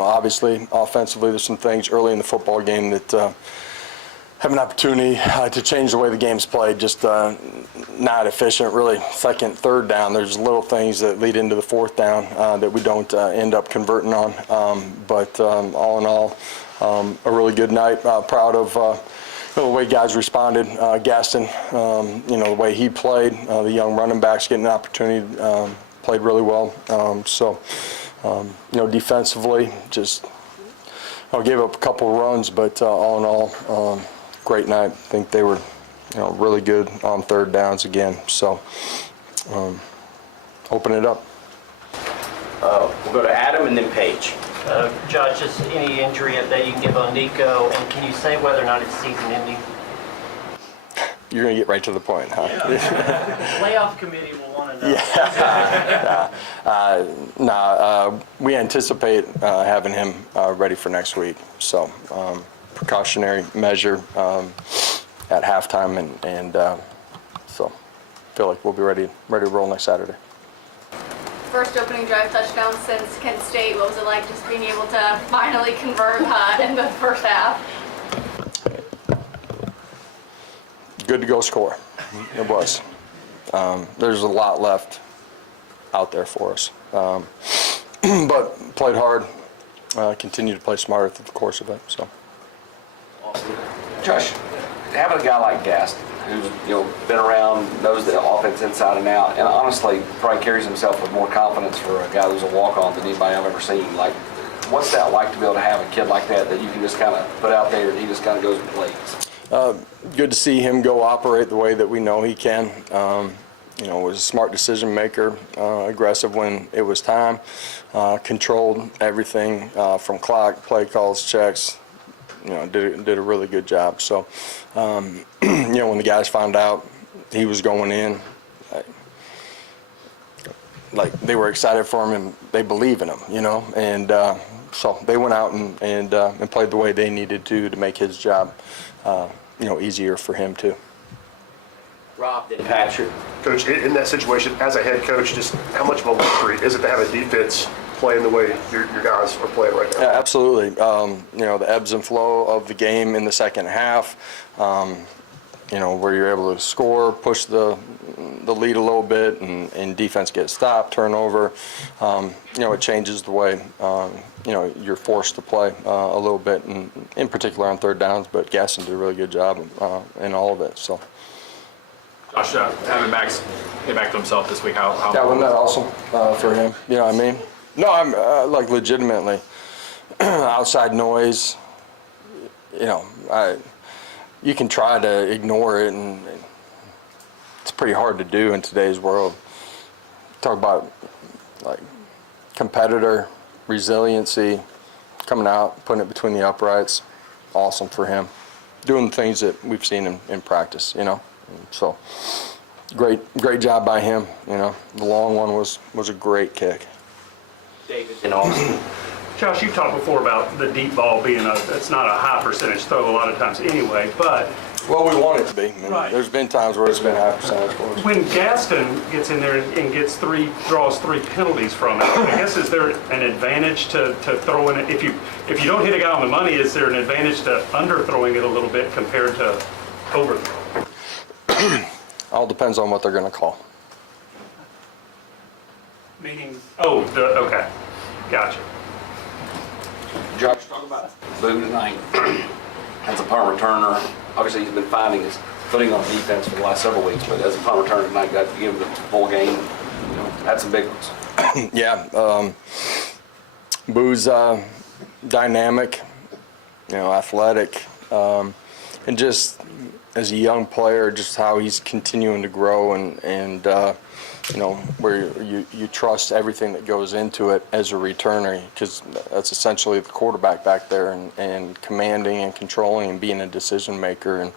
Obviously, offensively, there's some things early in the football game that have an opportunity to change the way the game's played, just not efficient, really. Second, third down, there's little things that lead into the fourth down that we don't end up converting on. But all in all, a really good night. Proud of the way guys responded. Gaston, the way he played, the young running backs getting an opportunity, played really well. Defensively, just gave up a couple of runs, but all in all, great night. I think they were, really good on third downs again. So, open it up. We'll go to Adam and then Paige. Josh, just any injury update you can give on Nico, and can you say whether or not it's season-ending? You're going to get right to the point, huh? Yeah. Playoff committee will want to know. We anticipate having him ready for next week. So, precautionary measure at halftime, and so feel like we'll be ready to roll next Saturday. First opening drive touchdown since Kent State. What was it like just being able to finally convert in the first half? Good to go score. It was. There's a lot left out there for us. But played hard, continued to play smart through the course of it. So. Awesome. Josh, having a guy like Gaston, who's been around, knows the offense inside and out, and honestly probably carries himself with more confidence for a guy who's a walk-on than anybody I've ever seen. Like, what's that like to be able to have a kid like that you can just kind of put out there and he just kind of goes and plays? Good to see him go operate the way that we know he can. Was a smart decision maker, aggressive when it was time, controlled everything from clock, play calls, checks. Did a really good job. So, when the guys found out he was going in, they were excited for him and they believe in him, and so they went out and played the way they needed to make his job, easier for him too. Rob, then Patrick. Coach, in that situation, as a head coach, just how much of a luxury is it to have a defense playing the way your guys are playing right now? Yeah, absolutely. The ebbs and flow of the game in the second half, where you're able to score, push the lead a little bit, and defense gets stopped, turnover. It changes the way, you're forced to play a little bit, and in particular on third downs, but Gaston did a really good job in all of it. So. Josh, having Max get back to himself this week, how wasn't that awesome for him? You know what I mean? No, I'm legitimately outside noise. You can try to ignore it, and it's pretty hard to do in today's world. Talk about competitor resiliency, coming out, putting it between the uprights. Awesome for him, doing things that we've seen in practice. So great job by him. The long one was a great kick. David and Austin. Josh, you talked before about the deep ball being it's not a high percentage throw a lot of times anyway, but. Well, we want it to be. Right. There's been times where it's been high percentage for us. When Gaston gets in there and draws three penalties from it, I guess is there an advantage to throwing it? If you don't hit a guy on the money, is there an advantage to underthrowing it a little bit compared to overthrowing? All depends on what they're going to call. Meaning, okay, gotcha. Josh, talk about Boo tonight. As a punt returner, obviously he's been finding his footing on defense for the last several weeks, but as a punt returner tonight, got to give him the full game. Had some big ones. Yeah, Boo's dynamic, athletic, and just as a young player, just how he's continuing to grow and where you trust everything that goes into it as a returner, because that's essentially the quarterback back there and commanding and controlling and being a decision maker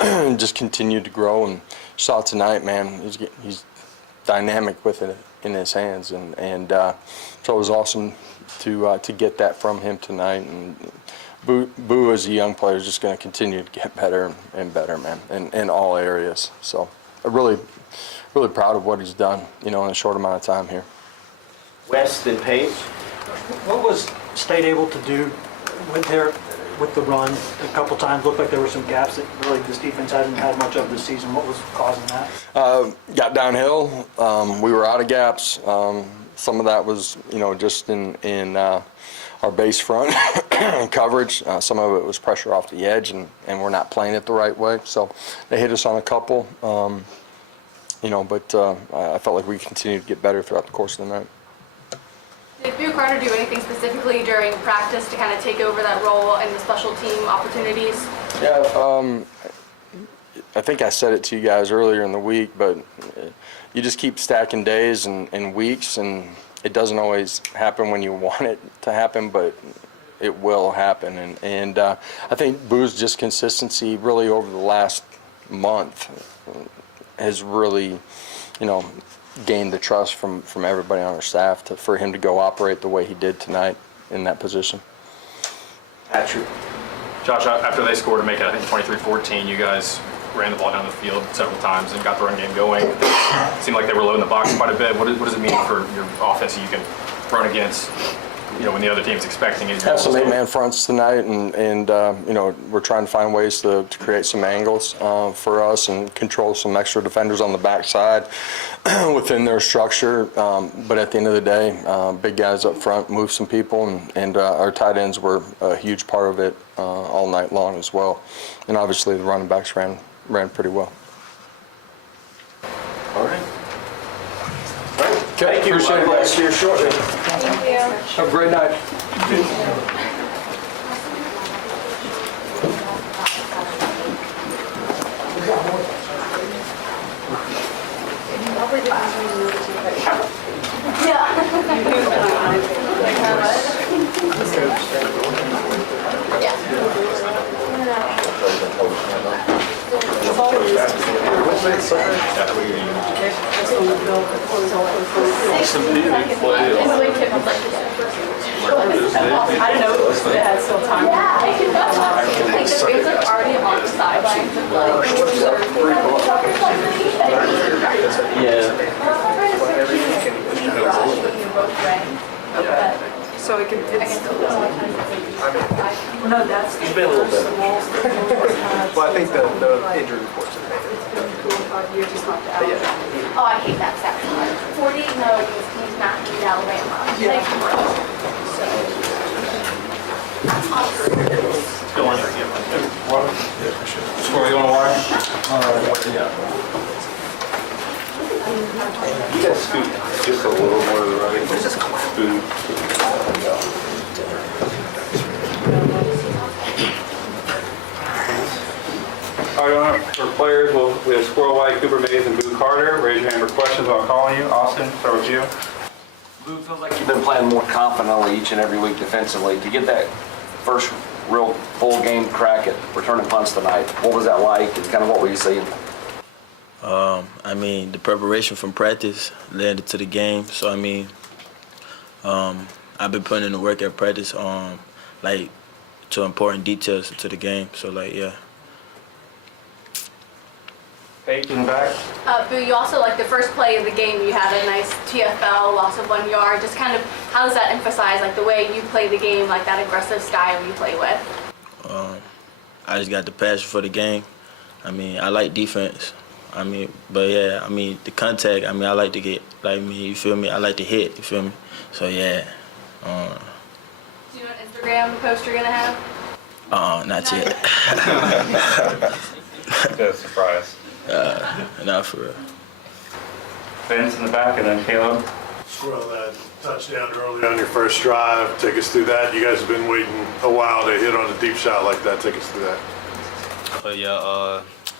and just continue to grow. And saw tonight, man, he's dynamic with it in his hands, and so it was awesome to get that from him tonight. And Boo as a young player is just going to continue to get better and better, man, in all areas. So I'm really proud of what he's done, in a short amount of time here. West and Paige. What was State able to do with the run a couple times? Looked like there were some gaps that really this defense hasn't had much of this season. What was causing that? Got downhill. We were out of gaps. Some of that was, just in our base front coverage. Some of it was pressure off the edge, and we're not playing it the right way. So they hit us on a couple, but I felt like we continued to get better throughout the course of the night. Did Boo Carter do anything specifically during practice to kind of take over that role in the special team opportunities? Yeah, I think I said it to you guys earlier in the week, but you just keep stacking days and weeks, and it doesn't always happen when you want it to happen, but it will happen. And I think Boo's just consistency really over the last month has really, gained the trust from everybody on our staff for him to go operate the way he did tonight in that position. Patrick. Josh, after they scored to make it, I think 23-14, you guys ran the ball down the field several times and got the run game going. It seemed like they were loading the box quite a bit. What does it mean for your offense that you can run against, when the other team's expecting it? Have some 8-man fronts tonight, and we're trying to find ways to create some angles for us and control some extra defenders on the backside within their structure. But at the end of the day, big guys up front move some people, and our tight ends were a huge part of it all night long as well. And obviously the running backs ran pretty well. All right. Okay, appreciate it, guys. See you shortly. Thank you. Have a great night. I don't know if it had still time. Like the fans are already on the sidelines of So it can, it's. No, that's. He's been a little bit. Well, I think the injury reports have made it. Oh, I hate that stat. 40, no, he's not in Alabama. Thank you. Go on there again. Water? Score, you want water? You guys scoot just a little more to the right. Just scoot. All right, for players, we have Squirrel White, Cooper Mays, and Boo Carter. Raise your hand for questions while I'm calling you. Austin, start with you. Boo, feels like you've been playing more confidently each and every week defensively. To get that first real full game crack at returning punts tonight, what was that like, and kind of what were you seeing? The preparation from practice led to the game. So, I've been putting in the work at practice, to important details to the game. So, yeah. Paige in the back. Boo, you also, the first play of the game, you had a nice TFL, loss of 1 yard. Just kind of, how does that emphasize, the way you play the game, that aggressive style you play with? I just got the passion for the game. I like defense. The contact, I like to get, you feel me? I like to hit, you feel me? So, yeah. Do you know what Instagram post you're going to have? Not yet. That's a surprise. Not for real. Vince in the back, and then Caleb. Squirrel, that touchdown early on your first drive. Take us through that. You guys have been waiting a while to hit on a deep shot like that. Take us through that.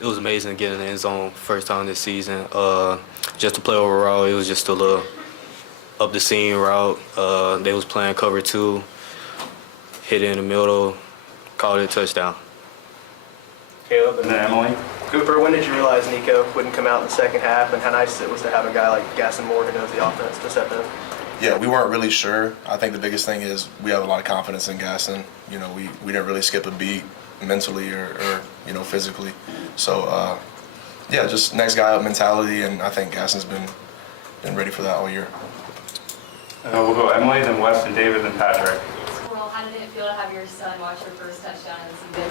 It was amazing getting in the end zone first time this season. Just to play overall, it was just a little up the seam route. They was playing cover 2, hit it in the middle, called it a touchdown. Caleb, and then Emily. Cooper, when did you realize Nico wouldn't come out in the second half, and how nice it was to have a guy like Gaston Moore who knows the offense to step in? Yeah, we weren't really sure. I think the biggest thing is we have a lot of confidence in Gaston. We didn't really skip a beat mentally or physically. So, just next guy up mentality, and I think Gaston's been ready for that all year. We'll go Emily, then Wes, and David, then Patrick. did it feel to have your son watch your first touchdown of the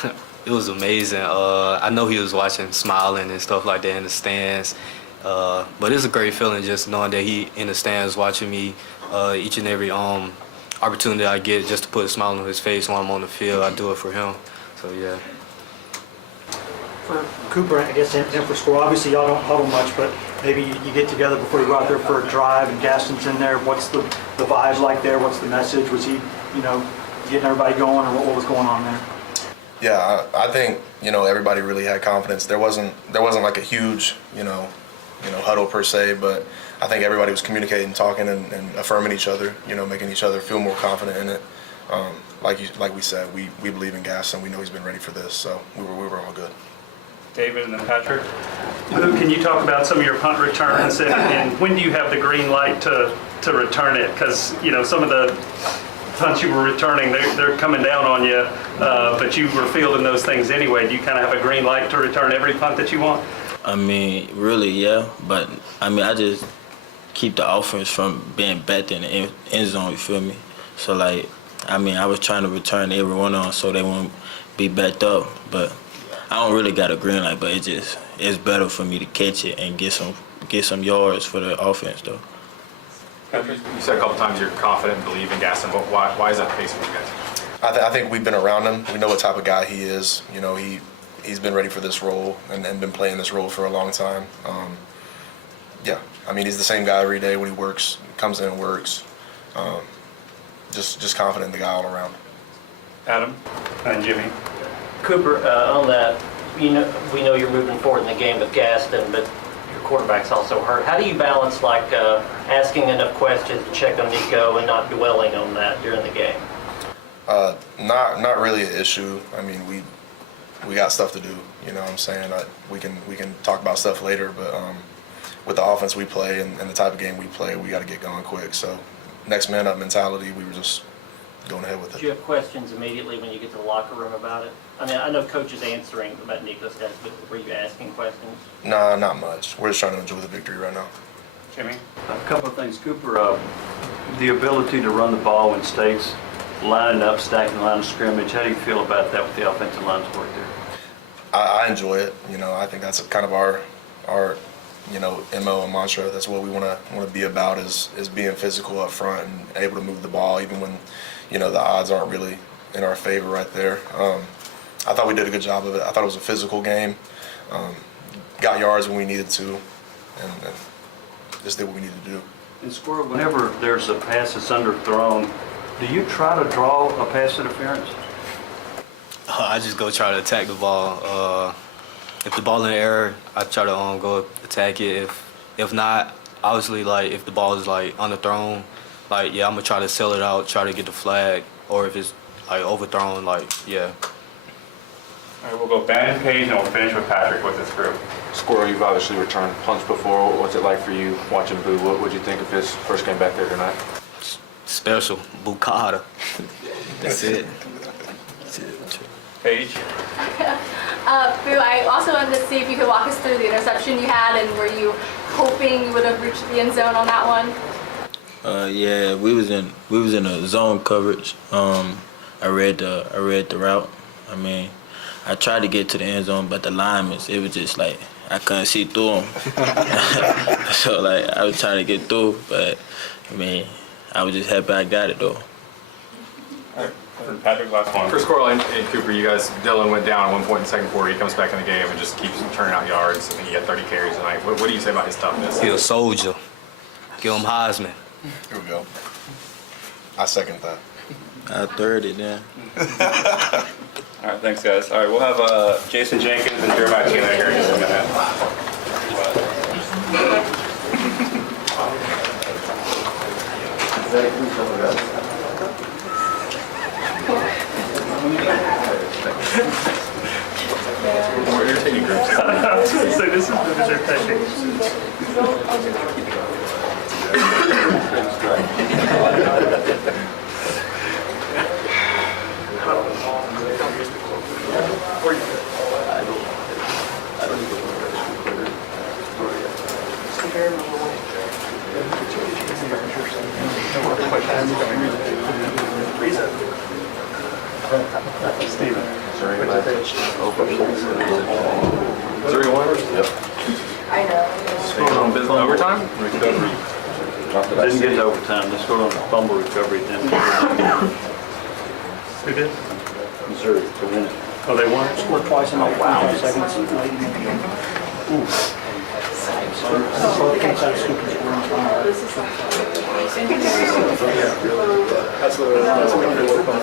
season? It was amazing. I know he was watching, smiling and stuff like that in the stands. But it's a great feeling just knowing that he in the stands watching me each and every opportunity I get just to put a smile on his face when I'm on the field. I do it for him. So, yeah. For Cooper, I guess, and for Squirrel, obviously y'all don't huddle much, but maybe you get together before you go out there for a drive and Gaston's in there. What's the vibes like there? What's the message? Was he, getting everybody going, or what was going on there? Yeah, I think, everybody really had confidence. There wasn't like a huge, huddle per se, but I think everybody was communicating, talking, and affirming each other, making each other feel more confident in it. Like we said, we believe in Gaston. We know he's been ready for this, so we were all good. David and then Patrick. Boo, can you talk about some of your punt returns and when do you have the green light to return it? Because, some of the punts you were returning, they're coming down on you, but you were fielding those things anyway. Do you kind of have a green light to return every punt that you want? I mean, really, yeah. But, I just keep the offense from being backed in the end zone, you feel me? So, I was trying to return every one on so they won't be backed up. But I don't really got a green light, but it's better for me to catch it and get some yards for the offense, though. You said a couple times you're confident and believe in Gaston, but why is that the case for you guys? I think we've been around him. We know what type of guy he is. He's been ready for this role and been playing this role for a long time. He's the same guy every day when he works, comes in and works. Just confident in the guy all around. Adam and Jimmy. Cooper, on that, we know you're moving forward in the game with Gaston, but your quarterback's also hurt. How do you balance asking enough questions to check on Nico and not dwelling on that during the game? Not really an issue. We got stuff to do. You know what I'm saying? We can talk about stuff later, but with the offense we play and the type of game we play, we got to get going quick. So next man up mentality, we were just going ahead with it. Do you have questions immediately when you get to the locker room about it? I know Coach is answering about Nico's stats, but were you asking questions? Nah, not much. We're just trying to enjoy the victory right now. Jimmy. A couple of things, Cooper. The ability to run the ball when State's lining up, stacking the line of scrimmage. How do you feel about that with the offensive line's work there? I enjoy it. I think that's kind of our MO and mantra. That's what we want to be about is being physical up front and able to move the ball even when the odds aren't really in our favor right there. I thought we did a good job of it. I thought it was a physical game. Got yards when we needed to, and just did what we needed to do. And Squirrel, whenever there's a pass that's underthrown, do you try to draw a pass interference? I just go try to attack the ball. If the ball in the air, I try to go attack it. If not, obviously, if the ball is underthrown, I'm gonna try to sell it out, try to get the flag. Or if it's overthrown, yeah. All right, we'll go Bannon, Page, and we'll finish with Patrick with this group. Squirrel, you've obviously returned punts before. What's it like for you watching Boo? What would you think of his first game back there tonight? Special. Bucata. That's it. Page. Boo, I also wanted to see if you could walk us through the interception you had, and were you hoping you would have reached the end zone on that one? Yeah, we was in a zone coverage. I read the route. I tried to get to the end zone, but the linemen, it was just I couldn't see through them. So I was trying to get through, but I was just happy I got it though. All right, Patrick, last one. For Squirrel and Cooper, you guys, Dylan went down at one point in the second quarter. He comes back in the game and just keeps turning out yards. I think he had 30 carries tonight. What do you say about his toughness? He's a soldier. Give him Heisman. Here we go. I second that. I third it then. All right, thanks, guys. All right, we'll have Jason Jenkins and Jeremiah Taylor here in just a minute. More entertaining groups. I was going to say, this is entertaining. Reason. Steven. Missouri winners? Yep. I know. Scored on business overtime? Recovery. Didn't get to overtime. They scored on a fumble recovery. Then Who did? Missouri to win it. Oh, they won? Scored twice in like 25 seconds. Late in the game. Both teams had a scoop and scoring time. That's what we're working on.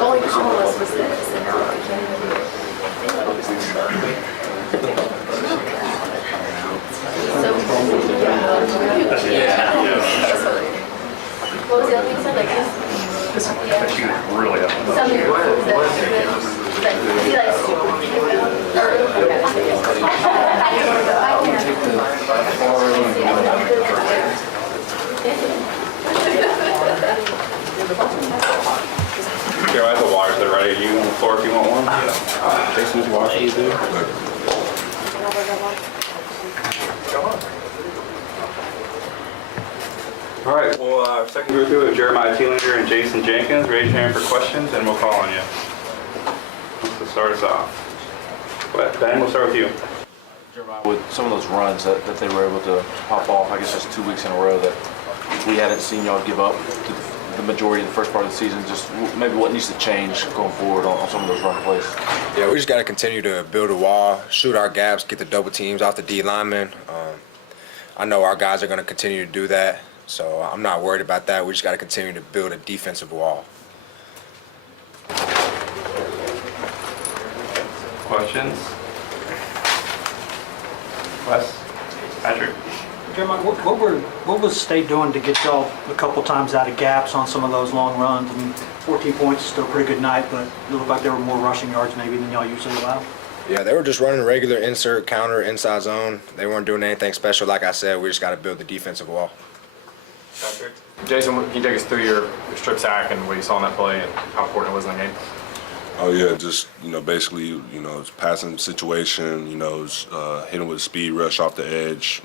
Only two of us was this, and now I can't What was the other thing you said? Like, She was really up. some of your foods that he likes Here, I have the waters that are ready. You on the floor if you want one? Jason's watching you, dude. All right, well, our second group here is Jeremiah Thielander and Jason Jenkins. Raise your hand for questions and we'll call on you. To start us off. Ben, we'll start with you. With some of those runs that they were able to pop off, I guess that's 2 weeks in a row that we hadn't seen y'all give up to the majority of the first part of the season. Just maybe what needs to change going forward on some of those run plays. Yeah, we just got to continue to build a wall, shoot our gaps, get the double teams off the D linemen. I know our guys are going to continue to do that, so I'm not worried about that. We just got to continue to build a defensive wall. Questions? Wes? Patrick? Jeremiah, what was State doing to get y'all a couple times out of gaps on some of those long runs? I mean, 14 points is still a pretty good night, but it looked like there were more rushing yards maybe than y'all usually allow. Yeah, they were just running regular insert, counter, inside zone. They weren't doing anything special. Like I said, we just got to build the defensive wall. Patrick? Jason, can you take us through your strip sack and what you saw in that play and how important it was in the game? Oh yeah, just basically it's passing situation. It's hitting with a speed rush off the edge.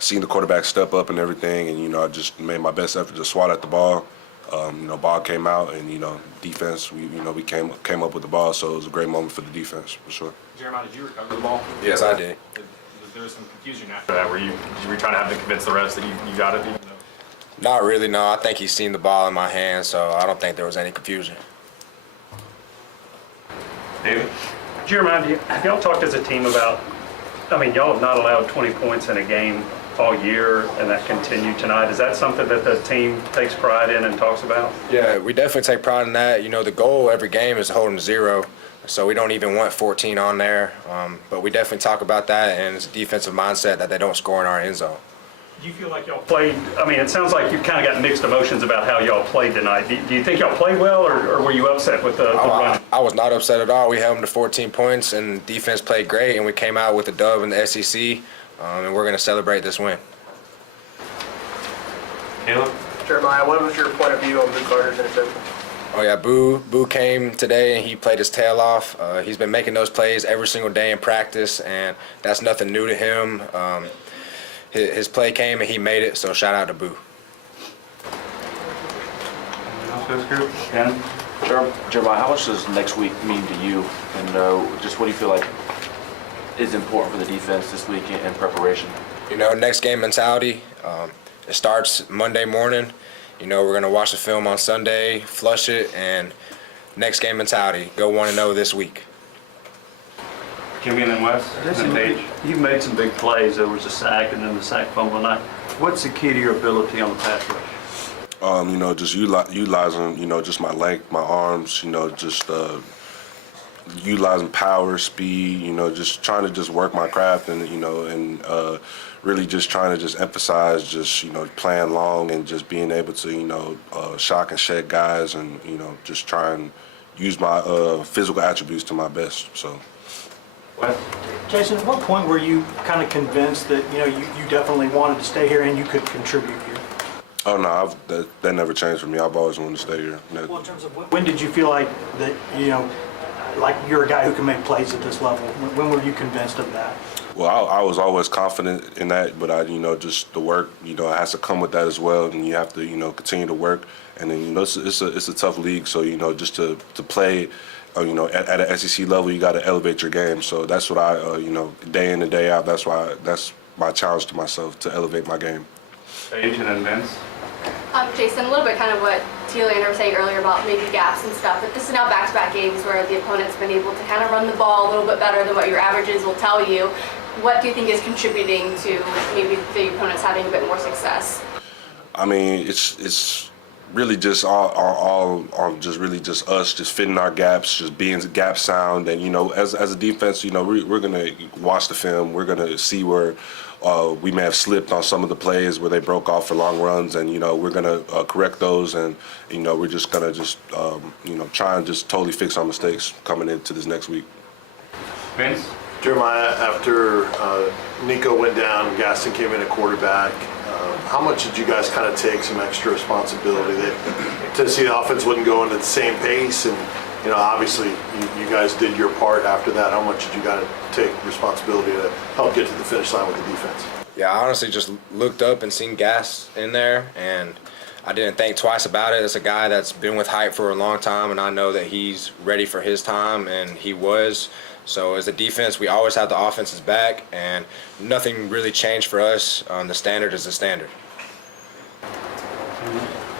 Seeing the quarterback step up and everything, and I just made my best effort to swat at the ball. Ball came out, and defense. We came up with the ball, so it was a great moment for the defense for sure. Jeremiah, did you recover the ball? Yes, I did. There was some confusion after that. Were you trying to have to convince the refs that you got it? Even though... Not really, no. I think he's seen the ball in my hand, so I don't think there was any confusion. David? Jeremiah, have y'all talked as a team about, y'all have not allowed 20 points in a game all year, and that continued tonight. Is that something that the team takes pride in and talks about? Yeah, we definitely take pride in that. The goal every game is to hold them to 0, so we don't even want 14 on there. But we definitely talk about that, and it's a defensive mindset that they don't score in our end zone. Do you feel like y'all played, it sounds like you've kind of got mixed emotions about how y'all played tonight. Do you think y'all played well, or were you upset with the run? I was not upset at all. We held them to 14 points, and defense played great, and we came out with a dub in the SEC, and we're going to celebrate this win. Caleb? Jeremiah, what was your point of view on Boo Carter's interception? Oh yeah, Boo came today and he played his tail off. He's been making those plays every single day in practice, and that's nothing new to him. His play came and he made it, so shout out to Boo. Group? Ken? Jeremiah, how much does next week mean to you? And just what do you feel like is important for the defense this week in preparation? Next game mentality. It starts Monday morning. We're going to watch the film on Sunday, flush it, and next game mentality. Go 1-0 this week. Kimmy and then Wes? And Paige? You made some big plays. There was a sack and then the sack fumble. Now, what's the key to your ability on the pass rush? Just utilizing, just my length, my arms, just utilizing power, speed, just trying to just work my craft and, really just trying to just emphasize just, playing long and just being able to, shock and shed guys and, just try and use my physical attributes to my best, so. Jason, at what point were you kind of convinced that, you definitely wanted to stay here and you could contribute here? Oh, no, that never changed for me. I've always wanted to stay here. Well, in terms of when did you feel like that, like you're a guy who can make plays at this level? When were you convinced of that? Well, I was always confident in that, but just the work, it has to come with that as well, and you have to, continue to work. And then, it's a tough league, so just to play, at an SEC level, you got to elevate your game. So that's what I, day in and day out. That's my challenge to myself, to elevate my game. Paige and then Vince. Jason, a little bit kind of what Neyland was saying earlier about maybe gaps and stuff, but this is now back-to-back games where the opponent's been able to kind of run the ball a little bit better than what your averages will tell you. What do you think is contributing to maybe the opponents having a bit more success? I mean, it's really just all just really just us just fitting our gaps, just being gap sound, and as a defense, we're gonna watch the film, we're gonna see where we may have slipped on some of the plays where they broke off for long runs, and we're gonna correct those, and we're just gonna try and just totally fix our mistakes coming into this next week. Vince? Jeremiah, after Nico went down, Gaston came in at quarterback. How much did you guys kind of take some extra responsibility that Tennessee offense wouldn't go into the same pace? And obviously you guys did your part after that. How much did you got to take responsibility to help get to the finish line with the defense? Yeah, I honestly just looked up and seen Gas in there, and I didn't think twice about it. It's a guy that's been with Hype for a long time, and I know that he's ready for his time, and he was. So as a defense, we always have the offense's back, and nothing really changed for us. The standard is the standard.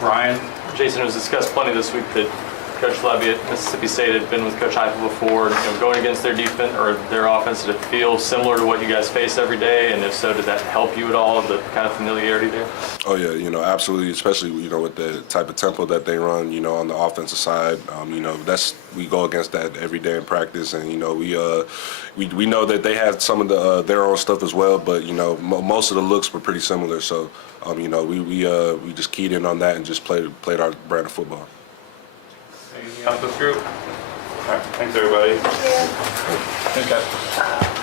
Ryan? Jason, it was discussed plenty this week that Coach Levy at Mississippi State had been with Coach Heupel before. Going against their defense or their offense, did it feel similar to what you guys face every day? And if so, did that help you at all? The kind of familiarity there? Oh yeah, absolutely. Especially with the type of tempo that they run, on the offensive side. We go against that every day in practice, and we know that they had some of their own stuff as well. But most of the looks were pretty similar. So we just keyed in on that and just played our brand of football. Anything else with this group? All right, thanks everybody. Thank you. Okay.